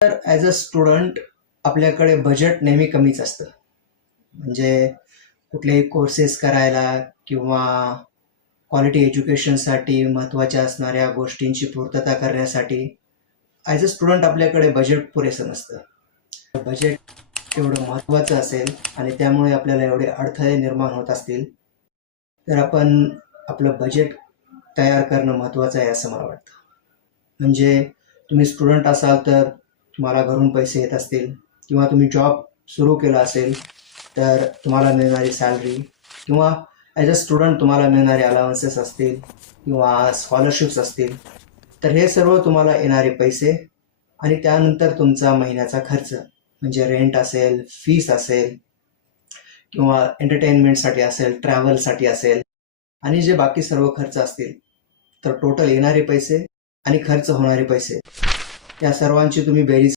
तर as a student आपल्याकडे budget नेहमी कमीच असतं. म्हणजे कुठलेही कोर्सेस करायला किंवा क्वालिटी एज्युकेशनसाठी महत्त्वाच्या असणाऱ्या गोष्टींची पूर्तता करण्यासाठी ॲज अ स्टुडंट आपल्याकडे बजेट पुरेसं नसतं. बजेट एवढं महत्त्वाचं असेल आणि त्यामुळे आपल्याला एवढे अडथळे निर्माण होत असतील, तर आपण आपलं बजेट तयार करणं महत्त्वाचं आहे असं मला वाटतं. म्हणजे तुम्ही स्टुडंट असाल तर तुम्हाला घरून पैसे येत असतील किंवा तुम्ही जॉब सुरू केला असेल तर तुम्हाला मिळणारी सॅलरी किंवा ॲज अ स्टुडंट तुम्हाला मिळणारे अलाउन्सेस असतील किंवा स्कॉलरशिप्स असतील, तर हे सर्व तुम्हाला येणारे पैसे आणि त्यानंतर तुमचा महिन्याचा खर्च म्हणजे रेंट असेल, फीस असेल किंवा एंटरटेनमेंटसाठी असेल, ट्रॅव्हलसाठी असेल आणि जे बाकी सर्व खर्च असतील, तर टोटल येणारे पैसे आणि खर्च होणारे पैसे या सर्वांची तुम्ही बेरीज